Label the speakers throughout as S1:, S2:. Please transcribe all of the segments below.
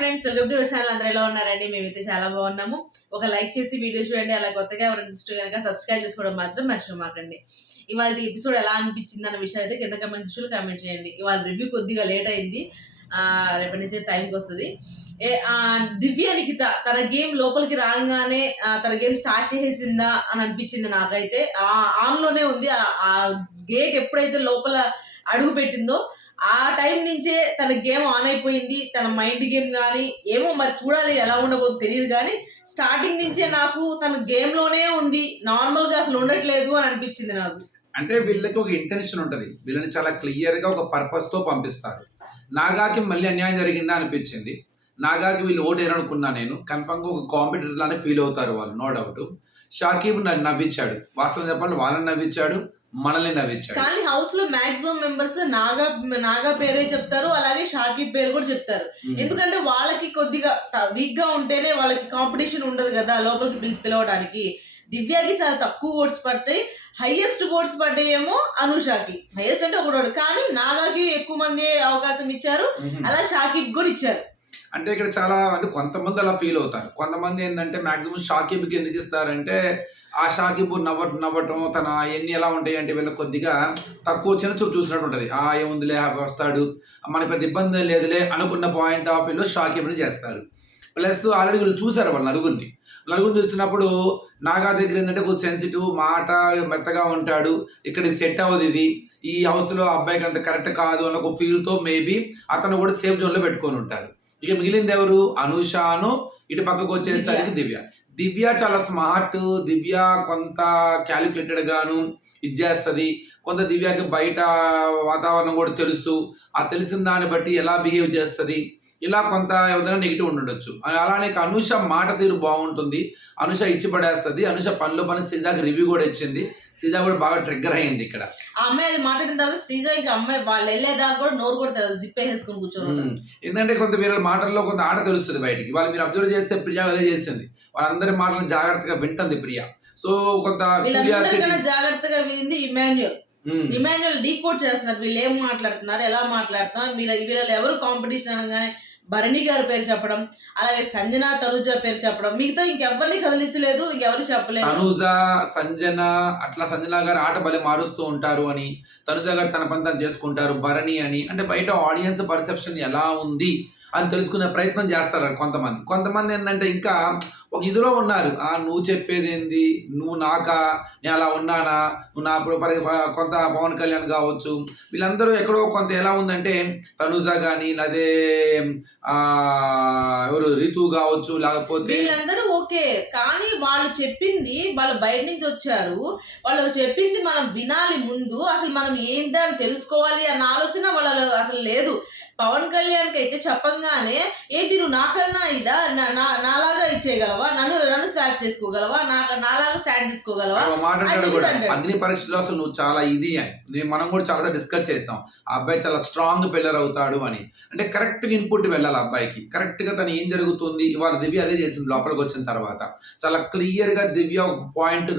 S1: friends welcome to channel అందరూ ఎలా ఉన్నారండి మేమైతే చాలా బాగున్నాము ఒక లైక్ చేసి వీడియో చూడండి అలా కొత్తగా ఎవరైనా చూస్తే కనుక సబ్స్క్రైబ్ చేసుకోవడం మాత్రం మర్చిపోమాకండి ఇవాళ ఎపిసోడ్ ఎలా అనిపించింది అన్న విషయం అయితే కింద కమెంట్ చూసి కమెంట్ చేయండి ఇవాళ రివ్యూ కొద్దిగా లేట్ అయింది రేపటి నుంచి టైంకి వస్తుంది దివ్య నిఖిత తన గేమ్ లోపలికి రాగానే తన గేమ్ స్టార్ట్ చేసేసిందా అని అనిపించింది నాకైతే ఆన్లోనే ఉంది ఆ గేట్ ఎప్పుడైతే లోపల అడుగు పెట్టిందో ఆ టైం నుంచే తన గేమ్ ఆన్ అయిపోయింది తన మైండ్ గేమ్ కానీ ఏమో మరి చూడాలి ఎలా ఉండబోదు తెలియదు కానీ స్టార్టింగ్ నుంచే నాకు తన గేమ్లోనే ఉంది నార్మల్గా అసలు ఉండట్లేదు అని అనిపించింది నాకు
S2: అంటే వీళ్ళకి ఒక ఇంటెన్షన్ ఉంటుంది వీళ్ళని చాలా క్లియర్గా ఒక పర్పస్తో పంపిస్తారు నాగాకి మళ్ళీ అన్యాయం జరిగిందా అనిపించింది నాగాకి వీళ్ళు ఓటేరనుకున్నా నేను కన్ఫర్మ్గా ఒక కాంపిటేటర్ లానే ఫీల్ అవుతారు వాళ్ళు నో డౌట్ షాకీబ్ నన్ను నవ్వించాడు వాస్తవం చెప్పాలి వాళ్ళని నవ్వించాడు మనల్ని నవ్వించాడు
S1: కానీ హౌస్ లో మాక్సిమం మెంబర్స్ నాగా నాగా పేరే చెప్తారు అలాగే షాకిబ్ పేరు కూడా చెప్తారు ఎందుకంటే వాళ్ళకి కొద్దిగా వీక్ గా ఉంటేనే వాళ్ళకి కాంపిటీషన్ ఉండదు కదా లోపలికి పిలవడానికి దివ్యాకి చాలా తక్కువ ఓట్స్ పడతాయి హైయెస్ట్ ఓట్స్ పడ్డాయేమో అనుషాకి హైయెస్ట్ అంటే ఒకడు కానీ నాగాకి ఎక్కువ మంది అవకాశం ఇచ్చారు అలా షాకిబ్ కూడా ఇచ్చారు
S2: అంటే ఇక్కడ చాలా అంటే కొంతమంది అలా ఫీల్ అవుతారు కొంతమంది ఏంటంటే మాక్సిమం షాకిబ్కి ఎందుకు ఇస్తారంటే ఆ షాకిబు నవ్వ నవ్వటం తన అవన్నీ ఎలా ఉంటాయి అంటే కొద్దిగా తక్కువ చిన్న చూపు చూసినట్టు ఉంటుంది ఆ ఏముందిలే వస్తాడు మన పెద్ద ఇబ్బంది లేదులే అనుకున్న పాయింట్ ఆఫ్ వ్యూలో షాకిబ్ని చేస్తారు ప్లస్ ఆల్రెడీ వీళ్ళు చూశారు వాళ్ళు నలుగురిని నలుగురు చూసినప్పుడు నాగా దగ్గర ఏంటంటే కొంచెం సెన్సిటివ్ మాట మెత్తగా ఉంటాడు ఇక్కడ సెట్ అవ్వదు ఇది ఈ హౌస్లో అబ్బాయికి అంత కరెక్ట్ కాదు అన్న ఒక ఫీల్తో మేబీ అతను కూడా సేఫ్ జోన్లో పెట్టుకొని ఉంటారు ఇక మిగిలింది ఎవరు అనుషాను ఇటు పక్కకు వచ్చేసరికి దివ్య దివ్య చాలా స్మార్ట్ దివ్య కొంత క్యాలిక్యులేటెడ్ గాను ఇది చేస్తుంది కొంత దివ్యకి బయట వాతావరణం కూడా తెలుసు ఆ తెలిసిన దాన్ని బట్టి ఎలా బిహేవ్ చేస్తుంది ఇలా కొంత ఏదైనా నెగిటివ్ ఉండొచ్చు అలానే అనుష మాట తీరు బాగుంటుంది అనుష ఇచ్చి పడేస్తుంది అనుష పనిలో పని సిజాకి రివ్యూ కూడా ఇచ్చింది శ్రీజ కూడా బాగా ట్రిగ్గర్ అయింది ఇక్కడ
S1: ఆ అమ్మాయి అది మాట్లాడిన తర్వాత శ్రీజ ఇంకా అమ్మాయి వాళ్ళు వెళ్ళేదాకా కూడా నోరు కూడా జిప్ వేసుకుని కూర్చోను
S2: ఎందుకంటే కొంత వీళ్ళ మాటల్లో కొంత ఆట తెలుస్తుంది బయటికి వాళ్ళు మీరు అబ్జర్వ్ చేస్తే ప్రియా అదే చేసింది వాళ్ళందరి మాటలను జాగ్రత్తగా వింటుంది ప్రియా సో కొంత జాగ్రత్తగా వినింది ఇమాన్యుల్
S1: ఇమాన్యుల్ డీకోడ్ చేస్తున్నారు వీళ్ళు ఏం మాట్లాడుతున్నారు ఎలా మాట్లాడుతున్నారు వీళ్ళ వీళ్ళు ఎవరు కాంపిటీషన్ అనగానే భరణి గారి పేరు చెప్పడం అలాగే సంజన తనుజ పేరు చెప్పడం మిగతా ఇంకెవరిని కదిలించలేదు ఇంకెవరు చెప్పలేదు
S2: తనుజ సంజన అట్లా సంజన గారు ఆట బలి మారుస్తూ ఉంటారు అని తనుజ గారు తన పని చేసుకుంటారు భరణి అని అంటే బయట ఆడియన్స్ పర్సెప్షన్ ఎలా ఉంది అని తెలుసుకునే ప్రయత్నం చేస్తారు కొంతమంది కొంతమంది ఏంటంటే ఇంకా ఒక ఇదిలో ఉన్నారు ఆ నువ్వు చెప్పేది ఏంది నువ్వు నాకా నేను అలా ఉన్నానా నువ్వు నా ఇప్పుడు కొంత పవన్ కళ్యాణ్ కావచ్చు వీళ్ళందరూ ఎక్కడో కొంత ఎలా ఉందంటే తనుజ కానీ అదే ఎవరు రితు కావచ్చు లేకపోతే
S1: వీళ్ళందరూ ఓకే కానీ వాళ్ళు చెప్పింది వాళ్ళు బయట నుంచి వచ్చారు వాళ్ళు చెప్పింది మనం వినాలి ముందు అసలు మనం ఏంటి అని తెలుసుకోవాలి అన్న ఆలోచన వాళ్ళ అసలు లేదు పవన్ కళ్యాణ్ అయితే చెప్పంగానే ఏంటి నువ్వు నాకన్నా ఇదా నాలాగా ఇచ్చేయగలవా నన్ను నన్ను స్వాప్ చేసుకోగలవా నాకు నాలాగా స్టాండ్ తీసుకోగలవా
S2: అగ్ని పరీక్షలో అసలు నువ్వు చాలా ఇది అని మనం కూడా చాలా డిస్కస్ చేస్తాం ఆ అబ్బాయి చాలా స్ట్రాంగ్ పిల్లర్ అవుతాడు అని అంటే కరెక్ట్ గా ఇన్పుట్ వెళ్ళాలి అబ్బాయికి కరెక్ట్ గా తను ఏం జరుగుతుంది ఇవాళ దివ్య అదే చేసింది లోపలికి వచ్చిన తర్వాత చాలా క్లియర్ గా దివ్య ఒక పాయింట్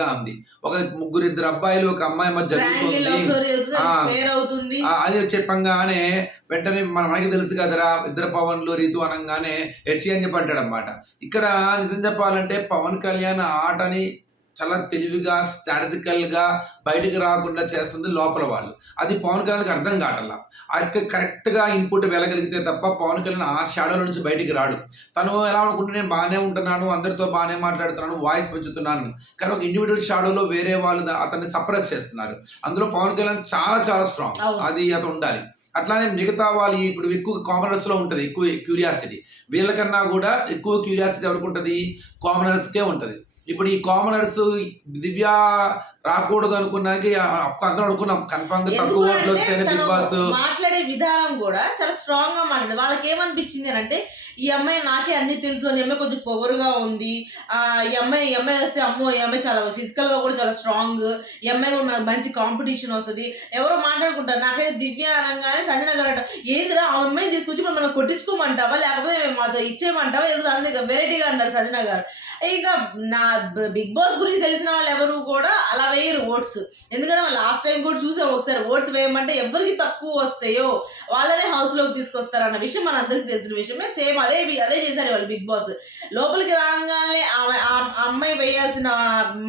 S2: గా ఉంది ఒక ముగ్గురు ఇద్దరు అబ్బాయిలు ఒక అమ్మాయి మధ్య
S1: జరుగుతుంది
S2: అది చెప్పంగానే వెంటనే మన మనకి తెలుసు కదరా ఇద్దరు పవన్లు రీతు అనగానే హెచ్ అని చెప్పి ఇక్కడ నిజం చెప్పాలంటే పవన్ కళ్యాణ్ ఆటని చాలా తెలివిగా స్ట్రాటజికల్గా బయటకు రాకుండా చేస్తుంది లోపల వాళ్ళు అది పవన్ కళ్యాణ్కి అర్థం కావటం అక్క కరెక్ట్గా ఇన్పుట్ వెళ్ళగలిగితే తప్ప పవన్ కళ్యాణ్ ఆ షాడో నుంచి బయటికి రాడు తను ఎలా అనుకుంటే నేను బాగానే ఉంటున్నాను అందరితో బాగానే మాట్లాడుతున్నాను వాయిస్ పెంచుతున్నాను కానీ ఒక ఇండివిజువల్ షాడోలో వేరే వాళ్ళు అతన్ని సప్రెస్ చేస్తున్నారు అందులో పవన్ కళ్యాణ్ చాలా చాలా స్ట్రాంగ్ అది అతను ఉండాలి అట్లానే మిగతా వాళ్ళు ఇప్పుడు ఎక్కువ కామనర్స్లో ఉంటుంది ఎక్కువ క్యూరియాసిటీ వీళ్ళకన్నా కూడా ఎక్కువ క్యూరియాసిటీ ఎవరికి ఉంటుంది కామనర్స్కే ఉంటుంది ఇప్పుడు ఈ కామనర్స్ దివ్యా రాకూడదు అనుకున్నాకి అనుకున్నాం కన్ఫామ్
S1: గా తక్కువ ఓట్లు వస్తేనే బిగ్ బాస్ మాట్లాడే విధానం కూడా చాలా స్ట్రాంగ్ గా మాట్లాడు వాళ్ళకి ఏమనిపించింది అంటే ఈ అమ్మాయి నాకే అన్ని తెలుసు ఈ అమ్మాయి కొంచెం పొగరుగా ఉంది ఈ అమ్మాయి ఈ అమ్మాయి వస్తే అమ్మో ఈ అమ్మాయి చాలా ఫిజికల్ గా కూడా చాలా స్ట్రాంగ్ ఈ అమ్మాయి కూడా మనకు మంచి కాంపిటీషన్ వస్తుంది ఎవరో మాట్లాడుకుంటారు నాకైతే దివ్య అనగానే సంజన గారు ఏందిరా ఆ అమ్మాయిని తీసుకొచ్చి మనం కొట్టించుకోమంటావా లేకపోతే మాతో ఇచ్చేయమంటావా ఏదో అంది వెరైటీగా అన్నారు సజన గారు ఇక నా బిగ్ బాస్ గురించి తెలిసిన వాళ్ళు ఎవరు కూడా అలా వేయరు ఓట్స్ ఎందుకంటే లాస్ట్ టైం కూడా చూసాం ఒకసారి ఓట్స్ వేయమంటే ఎవరికి తక్కువ వస్తాయో వాళ్ళనే హౌస్లోకి తీసుకొస్తారన్న విషయం మన అందరికీ తెలిసిన విషయమే సేమ్ అదే అదే చేశారు వాళ్ళు బిగ్ బాస్ లోపలికి రాగానే ఆమె అమ్మాయి వేయాల్సిన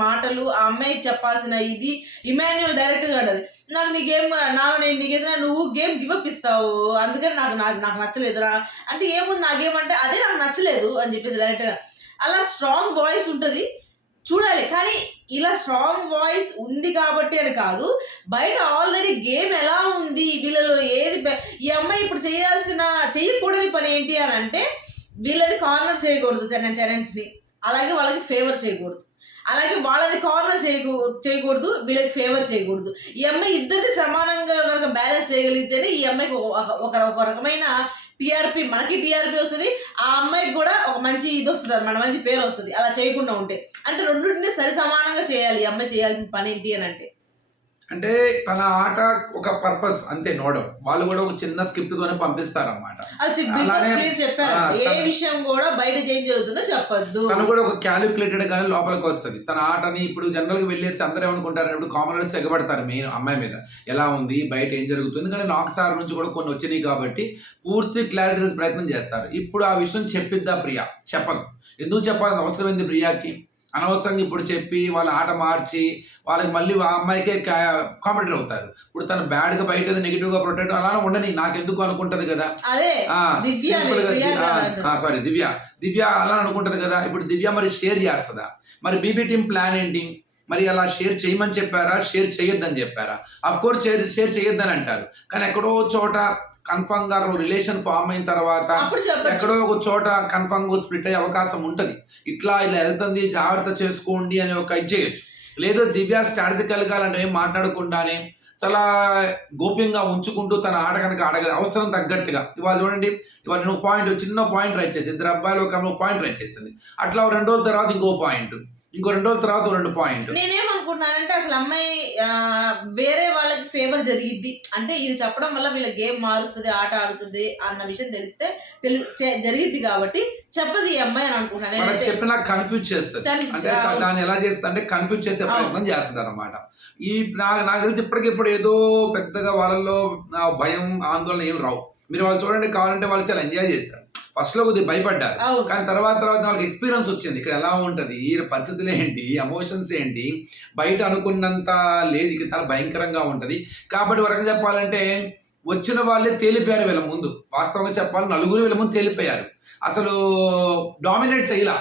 S1: మాటలు ఆ అమ్మాయికి చెప్పాల్సిన ఇది ఇమాన్యుల్ డైరెక్ట్గా ఉండదు నాకు నీ గేమ్ నాకు నేను నీకేదైనా నువ్వు గేమ్ గివప్ ఇస్తావు అందుకని నాకు నాకు నచ్చలేదురా అంటే ఏముంది నా గేమ్ అంటే అదే నాకు నచ్చలేదు అని చెప్పేసి డైరెక్ట్గా అలా స్ట్రాంగ్ వాయిస్ ఉంటుంది చూడాలి కానీ ఇలా స్ట్రాంగ్ వాయిస్ ఉంది కాబట్టి అని కాదు బయట ఆల్రెడీ గేమ్ ఎలా ఉంది వీళ్ళలో ఏది ఈ అమ్మాయి ఇప్పుడు చేయాల్సిన చేయకూడని పని ఏంటి అని అంటే వీళ్ళని కార్నర్ చేయకూడదు తన టెనెంట్స్ని అలాగే వాళ్ళకి ఫేవర్ చేయకూడదు అలాగే వాళ్ళని కార్నర్ చేయకూ చేయకూడదు వీళ్ళకి ఫేవర్ చేయకూడదు ఈ అమ్మాయి ఇద్దరిని సమానంగా కనుక బ్యాలెన్స్ చేయగలిగితేనే ఈ అమ్మాయికి ఒక ఒక రకమైన టీఆర్పీ మనకి టీఆర్పీ వస్తుంది ఆ అమ్మాయికి కూడా ఒక మంచి ఇది వస్తుంది అనమాట మంచి పేరు వస్తుంది అలా చేయకుండా ఉంటే అంటే రెండింటినీ సరి సమానంగా చేయాలి అమ్మాయి చేయాల్సిన పని ఏంటి అని అంటే
S2: అంటే తన ఆట ఒక పర్పస్ అంతే నోడం వాళ్ళు కూడా ఒక చిన్న స్క్రిప్ట్ తోనే పంపిస్తారన్నమాట
S1: ఏ విషయం కూడా బయట చేంజ్ జరుగుతుందో చెప్పొద్దు
S2: తను కూడా ఒక క్యాలిక్యులేటెడ్ గానే లోపలికి వస్తుంది తన ఆటని ఇప్పుడు జనరల్ గా వెళ్ళేసి అందరూ ఏమనుకుంటారు ఇప్పుడు గా ఎగబడతారు మెయిన్ అమ్మాయి మీద ఎలా ఉంది బయట ఏం జరుగుతుంది కానీ నాకు సార్ నుంచి కూడా కొన్ని వచ్చినాయి కాబట్టి పూర్తి క్లారిటీ ప్రయత్నం చేస్తారు ఇప్పుడు ఆ విషయం చెప్పిద్దా ప్రియా చెప్పదు ఎందుకు చెప్పాలని అవసరం ఏంది ప్రియాకి అనవసరంగా ఇప్పుడు చెప్పి వాళ్ళ ఆట మార్చి వాళ్ళకి మళ్ళీ ఆ అమ్మాయికే కాంపిటేటర్ అవుతారు ఇప్పుడు తను బ్యాడ్ గా బయట నెగిటివ్ గా ప్రొటెక్ట్ అలా ఉండని ఎందుకు అనుకుంటది కదా సారీ దివ్య దివ్య అలా అనుకుంటది కదా ఇప్పుడు దివ్య మరి షేర్ చేస్తుందా మరి బీబీ టీం ప్లాన్ ఏంటి మరి అలా షేర్ చేయమని చెప్పారా షేర్ చేయొద్దని చెప్పారా అఫ్ కోర్స్ షేర్ షేర్ చేయొద్దని అంటారు కానీ ఎక్కడో చోట కన్ఫామ్ గా రిలేషన్ ఫామ్ అయిన తర్వాత ఎక్కడో ఒక చోట కన్ఫామ్ గా స్ప్లిట్ అయ్యే అవకాశం ఉంటది ఇట్లా ఇలా వెళ్తుంది జాగ్రత్త చేసుకోండి అని ఒక ఇది చేయొచ్చు లేదు దివ్య స్ట్రాటజికల్ గా అలాంటివి మాట్లాడకుండానే చాలా గోప్యంగా ఉంచుకుంటూ తన ఆట కనుక ఆడగలి అవసరం తగ్గట్టుగా ఇవాళ చూడండి ఇవాళ నేను పాయింట్ చిన్న పాయింట్ రైట్ చేసి ఇద్దరు అబ్బాయిలు ఒక పాయింట్ రైట్ చేసింది అట్లా రెండు రోజుల తర్వాత ఇంకో పాయింట్ ఇంకో రెండు రోజుల తర్వాత రెండు పాయింట్
S1: నేనేమనుకుంటున్నానంటే అసలు అమ్మాయి వేరే వాళ్ళకి ఫేవర్ జరిగిద్ది అంటే ఇది చెప్పడం వల్ల వీళ్ళ గేమ్ మారుస్తుంది ఆట ఆడుతుంది అన్న విషయం తెలిస్తే జరిగిద్ది కాబట్టి చెప్పదు ఈ అమ్మాయి అని అనుకుంటున్నాను
S2: చెప్పినా కన్ఫ్యూజ్ చేస్తాను దాన్ని ఎలా చేస్తా అంటే కన్ఫ్యూజ్ చేసే ప్రయత్నం చేస్తుంది అనమాట ఈ నాకు నాకు తెలిసి ఇప్పటికిప్పుడు ఏదో పెద్దగా వాళ్ళల్లో భయం ఆందోళన ఏం రావు మీరు వాళ్ళు చూడండి కావాలంటే వాళ్ళు చాలా ఎంజాయ్ చేశారు ఫస్ట్లో కొద్దిగా భయపడ్డారు కానీ తర్వాత తర్వాత వాళ్ళకి ఎక్స్పీరియన్స్ వచ్చింది ఇక్కడ ఎలా ఉంటుంది ఈ పరిస్థితులు ఏంటి ఎమోషన్స్ ఏంటి బయట అనుకున్నంత లేదు ఇక చాలా భయంకరంగా ఉంటుంది కాబట్టి వరకు చెప్పాలంటే వచ్చిన వాళ్ళే తేలిపోయారు వీళ్ళ ముందు వాస్తవంగా చెప్పాలి నలుగురు వీళ్ళ ముందు తేలిపోయారు అసలు డామినేట్ చేయాల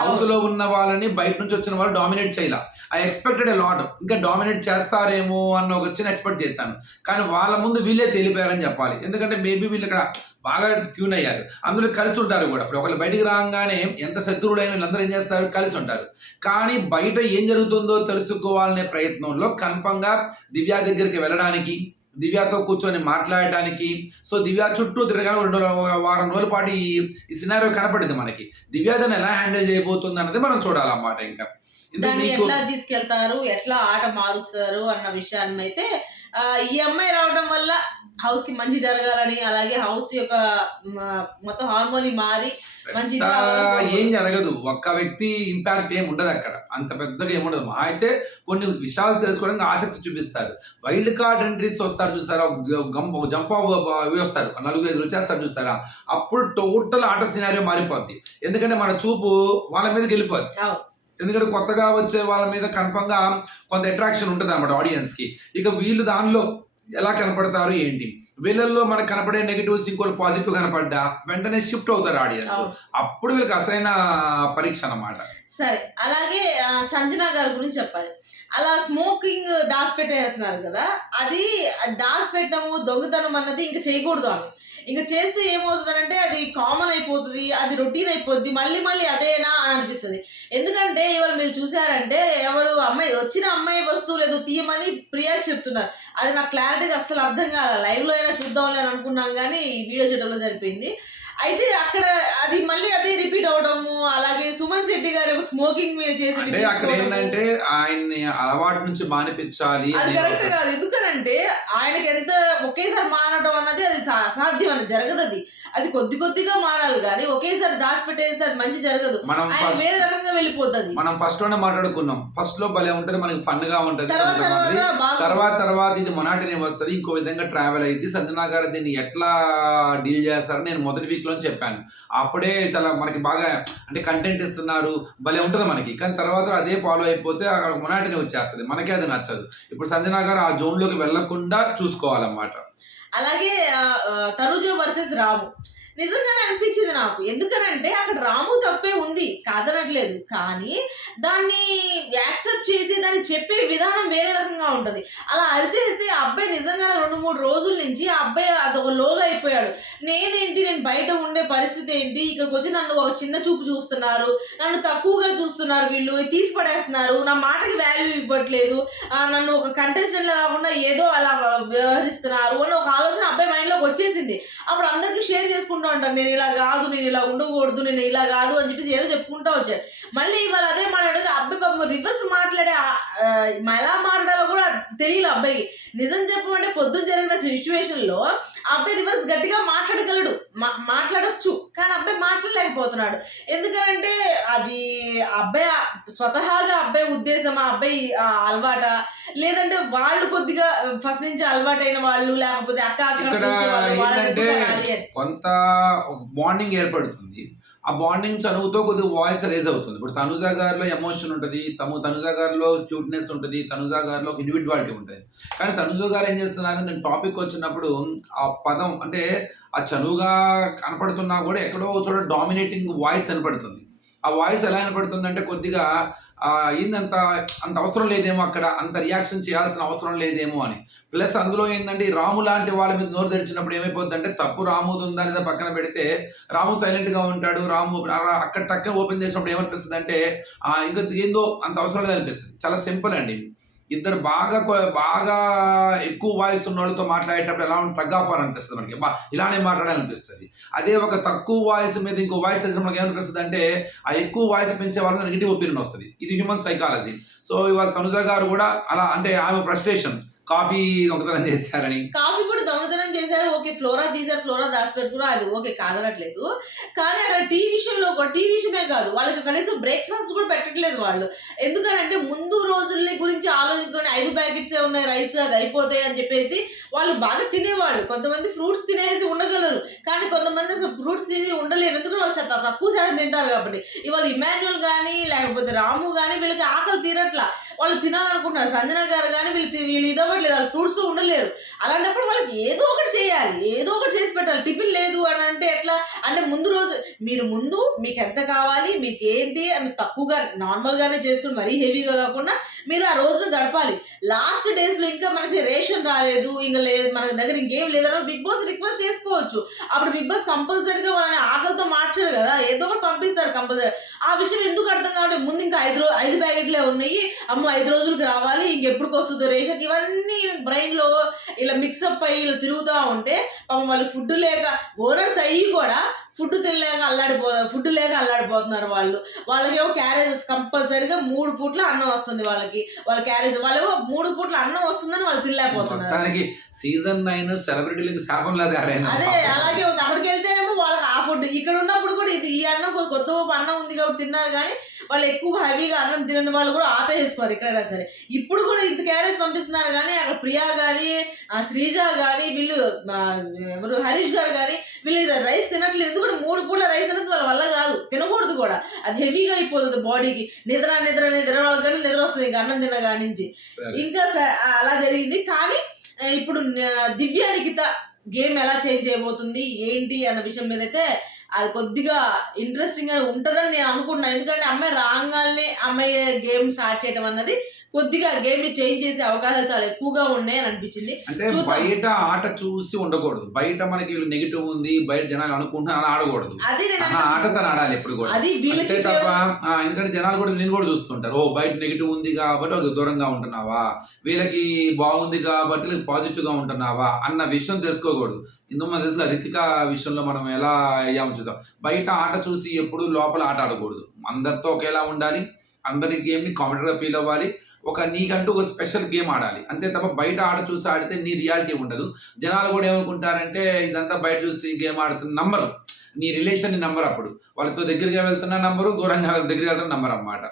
S2: హౌస్లో ఉన్న వాళ్ళని బయట నుంచి వచ్చిన వాళ్ళు డామినేట్ చేయాల ఐ ఎక్స్పెక్టెడ్ లాట్ ఇంకా డామినేట్ చేస్తారేమో అన్న ఒక చిన్న ఎక్స్పెక్ట్ చేశాను కానీ వాళ్ళ ముందు వీళ్ళే తెలిపారని చెప్పాలి ఎందుకంటే మేబీ వీళ్ళు ఇక్కడ బాగా ట్యూన్ అయ్యారు అందరూ కలిసి ఉంటారు కూడా ఇప్పుడు ఒకళ్ళు బయటికి రాగానే ఎంత శత్రువులైన వీళ్ళందరూ ఏం చేస్తారు కలిసి ఉంటారు కానీ బయట ఏం జరుగుతుందో తెలుసుకోవాలనే ప్రయత్నంలో కన్ఫర్మ్గా దివ్యా దగ్గరికి వెళ్ళడానికి దివ్యతో కూర్చొని మాట్లాడటానికి సో దివ్య చుట్టూ తిరగానే రెండు వారం రోజుల పాటు ఈ సినారో కనపడింది మనకి దివ్య దాన్ని ఎలా హ్యాండిల్ చేయబోతుంది అన్నది మనం చూడాలన్నమాట ఇంకా
S1: దాన్ని ఎట్లా తీసుకెళ్తారు ఎట్లా ఆట మారుస్తారు అన్న విషయాన్ని అయితే ఈ అమ్మాయి రావడం వల్ల హౌస్ కి మంచి జరగాలని అలాగే హౌస్ యొక్క మొత్తం హార్మోని మారి
S2: మంచి ఏం జరగదు ఒక్క వ్యక్తి ఇంపాక్ట్ ఏమి ఉండదు అక్కడ అంత పెద్దగా ఏముండదు మా అయితే కొన్ని విషయాలు తెలుసుకోవడానికి ఆసక్తి చూపిస్తారు వైల్డ్ కార్డ్ ఎంట్రీస్ వస్తారు చూస్తారా గంప్ జంప్ అవి వస్తారు నలుగురు ఎదురు వచ్చేస్తారు చూస్తారా అప్పుడు టోటల్ ఆట సినారియో మారిపోద్ది ఎందుకంటే మన చూపు వాళ్ళ మీదకి వెళ్ళిపోద్ది ఎందుకంటే కొత్తగా వచ్చే వాళ్ళ మీద కన్ఫర్మ్గా కొంత అట్రాక్షన్ ఉంటుంది అనమాట ఆడియన్స్కి ఇక వీళ్ళు దానిలో ఎలా కనపడతారు ఏంటి వీళ్ళల్లో మనకు కనపడే నెగిటివ్స్ ఇంకోటి పాజిటివ్ కనపడ్డా వెంటనే షిఫ్ట్ అవుతారు ఆడియన్స్ అప్పుడు వీళ్ళకి అసలైన పరీక్ష అనమాట
S1: సరే అలాగే సంజన గారి గురించి చెప్పాలి అలా స్మోకింగ్ దాచిపెట్టేస్తున్నారు కదా అది దాచిపెట్టము దొంగతనం అన్నది ఇంకా చేయకూడదు అని ఇంకా చేస్తే ఏమవుతుందంటే అది కామన్ అయిపోతుంది అది రొటీన్ అయిపోద్ది మళ్ళీ మళ్ళీ అదేనా అని అనిపిస్తుంది ఎందుకంటే ఇవాళ మీరు చూసారంటే ఎవరు అమ్మాయి వచ్చిన అమ్మాయి వస్తువు లేదు తీయమని ప్రియా చెప్తున్నారు అది నాకు క్లారిటీ క్లారిటీగా అస్సలు అర్థం కాలే లో అయినా చూద్దాం అని అనుకున్నాం కానీ ఈ వీడియో చేయడంలో సరిపోయింది అయితే అక్కడ అది మళ్ళీ అదే రిపీట్ అవడము అలాగే సుమన్ శెట్టి గారు స్మోకింగ్
S2: చేసి అక్కడ ఏంటంటే ఆయన్ని అలవాటు నుంచి మానిపించాలి
S1: అది కరెక్ట్ కాదు ఎందుకనంటే ఆయనకి ఎంత ఒకేసారి మానటం అన్నది అది అసాధ్యం అని జరగదు అది అది కొద్ది కొద్దిగా మారాలి కానీ ఒకేసారి దాచిపెట్టేస్తే అది మంచి జరగదు
S2: మనం వేరే రకంగా వెళ్ళిపోతుంది మనం ఫస్ట్ లోనే మాట్లాడుకున్నాం ఫస్ట్ లో భలే ఉంటది మనకి ఫన్ గా ఉంటది తర్వాత తర్వాత ఇది మొనాటినే వస్తుంది ఇంకో విధంగా ట్రావెల్ అయింది సంజనా గారు దీన్ని ఎట్లా డీల్ చేస్తారని నేను మొదటి వీక్ లో చెప్పాను అప్పుడే చాలా మనకి బాగా అంటే కంటెంట్ ఇస్తున్నారు భలే ఉంటుంది మనకి కానీ తర్వాత అదే ఫాలో అయిపోతే అక్కడ మొనాటినే వచ్చేస్తుంది మనకే అది నచ్చదు ఇప్పుడు సంజనా గారు ఆ జోన్ లోకి వెళ్లకుండా చూసుకోవాలన్నమాట
S1: అలాగే తనుజ వర్సెస్ రాము నిజంగానే అనిపించింది నాకు ఎందుకనంటే అక్కడ రాము తప్పే ఉంది కాదనట్లేదు కానీ దాన్ని యాక్సెప్ట్ చేసి అని చెప్పే విధానం వేరే రకంగా ఉంటుంది అలా అరిచేస్తే ఆ అబ్బాయి నిజంగానే రెండు మూడు రోజుల నుంచి ఆ అబ్బాయి అదొక లోగా అయిపోయాడు నేనేంటి నేను బయట ఉండే పరిస్థితి ఏంటి ఇక్కడికి వచ్చి నన్ను ఒక చిన్న చూపు చూస్తున్నారు నన్ను తక్కువగా చూస్తున్నారు వీళ్ళు తీసి పడేస్తున్నారు నా మాటకి వాల్యూ ఇవ్వట్లేదు నన్ను ఒక కంటెస్టెంట్ కాకుండా ఏదో అలా వ్యవహరిస్తున్నారు అని ఒక ఆలోచన అబ్బాయి మైండ్లోకి వచ్చేసింది అప్పుడు అందరికీ షేర్ చేసుకుంటూ ఉంటాను నేను ఇలా కాదు నేను ఇలా ఉండకూడదు నేను ఇలా కాదు అని చెప్పేసి ఏదో చెప్పుకుంటూ వచ్చాడు మళ్ళీ ఇవాళ అదే మన రివర్స్ మాట్లాడే ఎలా మాట్లాడాలో కూడా తెలియదు అబ్బాయి నిజం చెప్పమంటే పొద్దున జరిగిన లో అబ్బాయి రివర్స్ గట్టిగా మాట్లాడగలడు మా మాట్లాడొచ్చు కానీ అబ్బాయి మాట్లాడలేకపోతున్నాడు ఎందుకంటే అది అబ్బాయి స్వతహాగా అబ్బాయి ఉద్దేశం ఆ అబ్బాయి అలవాట లేదంటే వాళ్ళు కొద్దిగా ఫస్ట్ నుంచి అలవాటైన వాళ్ళు లేకపోతే అక్క అక్క
S2: కొంత బాండింగ్ ఏర్పడుతుంది ఆ బాండింగ్ చదువుతో కొద్దిగా వాయిస్ రేజ్ అవుతుంది ఇప్పుడు తనుజ గారిలో ఎమోషన్ ఉంటుంది తమ తనుజ గారిలో క్యూట్నెస్ ఉంటుంది తనుజ గారిలో ఒక ఇండివిజువాలిటీ ఉంటుంది కానీ తనుజ గారు ఏం చేస్తున్నారు నేను టాపిక్ వచ్చినప్పుడు ఆ పదం అంటే ఆ చనువుగా కనపడుతున్నా కూడా ఎక్కడో చోట డామినేటింగ్ వాయిస్ కనపడుతుంది ఆ వాయిస్ ఎలా కనపడుతుంది అంటే కొద్దిగా ఏందంత అంత అవసరం లేదేమో అక్కడ అంత రియాక్షన్ చేయాల్సిన అవసరం లేదేమో అని ప్లస్ అందులో ఏంటంటే రాము లాంటి వాళ్ళ మీద నోరు తెరిచినప్పుడు ఏమైపోతుందంటే తప్పు రాముది ఉందా లేదా పక్కన పెడితే రాము సైలెంట్గా ఉంటాడు రాము అక్కడ టక్క ఓపెన్ చేసినప్పుడు ఏమనిపిస్తుంది అంటే ఇంకా ఏందో అంత అవసరం లేదనిపిస్తుంది చాలా సింపుల్ అండి ఇద్దరు బాగా బాగా ఎక్కువ వాయిస్ ఉన్న వాళ్ళతో మాట్లాడేటప్పుడు ఎలా ఉంటుంది తగ్గాపాలని అనిపిస్తుంది మనకి బా ఇలానే మాట్లాడాలనిపిస్తుంది అదే ఒక తక్కువ వాయిస్ మీద ఇంకో వాయిస్ తెలిసిన మనకి ఏమనిపిస్తుంది అంటే ఆ ఎక్కువ వాయిస్ పెంచే వాళ్ళ నెగిటివ్ ఒపీనియన్ వస్తుంది ఇది హ్యూమన్ సైకాలజీ సో ఇవాళ తనుజ గారు కూడా అలా అంటే ఆమె ఫ్రస్ట్రేషన్ కాఫీ దొంగతనం చేస్తారని
S1: కాఫీ కూడా దొంగతనం చేశారు ఓకే ఫ్లోరా తీసారు ఫ్లోరా దాచిపెట్టుకురా అది ఓకే కాదనట్లేదు కానీ అక్కడ టీ విషయంలో ఒక టీ విషయమే కాదు వాళ్ళకి కనీసం బ్రేక్ఫాస్ట్ కూడా పెట్టట్లేదు వాళ్ళు ఎందుకనంటే ముందు రోజుల్ని గురించి ఆలోచించుకొని ఐదు ప్యాకెట్స్ ఉన్నాయి రైస్ అది అయిపోతాయి అని చెప్పేసి వాళ్ళు బాగా తినేవాళ్ళు కొంతమంది ఫ్రూట్స్ తినేసి ఉండగలరు కానీ కొంతమంది అసలు ఫ్రూట్స్ తిని ఉండలేరు ఎందుకంటే వాళ్ళు తక్కువ శాతం తింటారు కాబట్టి ఇవాళ ఇమాన్యుల్ కానీ లేకపోతే రాము కానీ వీళ్ళకి ఆకలి తీరట్లా వాళ్ళు తినాలనుకుంటున్నారు సంజన గారు కానీ వీళ్ళు వీళ్ళు ఇదవ్వట్లేదు వాళ్ళు ఫ్రూట్స్ ఉండలేరు అలాంటప్పుడు వాళ్ళకి ఏదో ఒకటి చేయాలి ఏదో ఒకటి అంటారు టిఫిన్ లేదు అని అంటే ఎట్లా అంటే ముందు రోజు మీరు ముందు మీకు ఎంత కావాలి మీకు ఏంటి అని తక్కువగా నార్మల్గానే చేసుకుని మరీ హెవీగా కాకుండా మీరు ఆ రోజును గడపాలి లాస్ట్ డేస్లో ఇంకా మనకి రేషన్ రాలేదు ఇంకా లేదు మన దగ్గర ఇంకేం లేదని బిగ్ బాస్ రిక్వెస్ట్ చేసుకోవచ్చు అప్పుడు బిగ్ బాస్ కంపల్సరీగా వాళ్ళని ఆకలితో మార్చారు కదా ఏదో ఒకటి పంపిస్తారు కంపల్సరీ ఆ విషయం ఎందుకు అర్థం కాబట్టి ముందు ఇంకా ఐదు రోజు ఐదు ప్యాకెట్లే ఉన్నాయి అమ్మ ఐదు రోజులకు రావాలి ఇంకెప్పుడు వస్తుందో రేషన్ ఇవన్నీ బ్రెయిన్లో ఇలా మిక్సప్ అయ్యి ఇలా తిరుగుతూ ఉంటే పాపం వాళ్ళు ఫుడ్ లేక ఓనర్స్ అయ్యి కూడా ఫుడ్ తినలేక అల్లాడిపో ఫుడ్ లేక అల్లాడిపోతున్నారు వాళ్ళు వాళ్ళకేమో క్యారేజెస్ కంపల్సరీగా మూడు పూట్ల అన్నం వస్తుంది వాళ్ళకి వాళ్ళ క్యారేజ్ వాళ్ళు మూడు పూట్ల అన్నం వస్తుందని వాళ్ళు తినలేకపోతున్నారు
S2: సీజన్ అయిన సెలబ్రిటీలకు శాపం లేదు
S1: అదే అలాగే అక్కడికి వెళ్తేనేమో వాళ్ళకి ఆ ఫుడ్ ఇక్కడ ఉన్నప్పుడు కూడా ఇది ఈ అన్నం కొత్త అన్నం ఉంది కాబట్టి తిన్నారు కానీ వాళ్ళు ఎక్కువగా హెవీగా అన్నం తినని వాళ్ళు కూడా ఆపేసుకోరు ఎక్కడైనా సరే ఇప్పుడు కూడా ఇంత క్యారేజ్ పంపిస్తున్నారు కానీ అక్కడ ప్రియా కానీ శ్రీజ కానీ వీళ్ళు ఎవరు హరీష్ గారు కానీ వీళ్ళు ఇది రైస్ తినట్లేదు ఎందుకంటే మూడు పూట రైస్ తినది వాళ్ళ వల్ల కాదు తినకూడదు కూడా అది హెవీగా అయిపోతుంది బాడీకి నిద్ర నిద్ర నిద్ర కానీ నిద్ర వస్తుంది ఇంకా అన్నం తినగా నుంచి ఇంకా అలా జరిగింది కానీ ఇప్పుడు దివ్య నిఖిత గేమ్ ఎలా చేంజ్ అయిపోతుంది ఏంటి అన్న విషయం మీద అయితే అది కొద్దిగా ఇంట్రెస్టింగ్ గా ఉంటుందని నేను అనుకుంటున్నాను ఎందుకంటే అమ్మాయి రాగానే అమ్మాయి గేమ్ స్టార్ట్ చేయడం అన్నది కొద్దిగా గేమ్ ని చేంజ్ చేసే అవకాశాలు చాలా ఎక్కువగా ఉన్నాయి అని అనిపించింది
S2: అంటే బయట ఆట చూసి ఉండకూడదు బయట మనకి నెగిటివ్ ఉంది బయట జనాలు అనుకుంటున్నారు ఆడకూడదు అది ఆట తను ఆడాలి ఎప్పుడు కూడా అది వీళ్ళకి తప్ప ఎందుకంటే జనాలు కూడా నేను కూడా చూస్తుంటారు ఓ బయట నెగిటివ్ ఉంది కాబట్టి వాళ్ళకి దూరంగా ఉంటున్నావా వీళ్ళకి బాగుంది కాబట్టి పాజిటివ్ గా ఉంటున్నావా అన్న విషయం తెలుసుకోకూడదు ఇందుకు మనం తెలుసు రితిక విషయంలో మనం ఎలా అయ్యామో చూద్దాం బయట ఆట చూసి ఎప్పుడు లోపల ఆట ఆడకూడదు అందరితో ఒకేలా ఉండాలి అందరి గేమ్ని కామెడీగా ఫీల్ అవ్వాలి ఒక నీకంటూ ఒక స్పెషల్ గేమ్ ఆడాలి అంతే తప్ప బయట ఆడ చూసి ఆడితే నీ రియాలిటీ ఉండదు జనాలు కూడా ఏమనుకుంటారంటే ఇదంతా బయట చూసి గేమ్ ఆడుతున్న నంబర్ నీ రిలేషన్ నంబర్ అప్పుడు వాళ్ళతో దగ్గరగా వెళ్తున్న నంబరు దూరంగా దగ్గర వెళ్తున్న నంబర్ అన్నమాట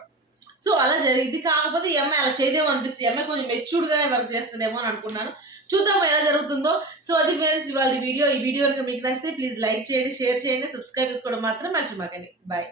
S1: సో అలా జరిగింది కాకపోతే ఈ అమ్మాయి అలా చేయదేమో అనిపిస్తుంది అమ్మాయి కొంచెం మెచ్యూర్డ్గానే వర్క్ చేస్తుందేమో అని అనుకున్నాను చూద్దాం ఎలా జరుగుతుందో సో అది ఫ్రెండ్స్ ఇవాళ వీడియో ఈ వీడియో కనుక మీకు నచ్చితే ప్లీజ్ లైక్ చేయండి షేర్ చేయండి సబ్స్క్రైబ్ చేసుకోవడం మాత్రం మర్చిపోకండి బాయ్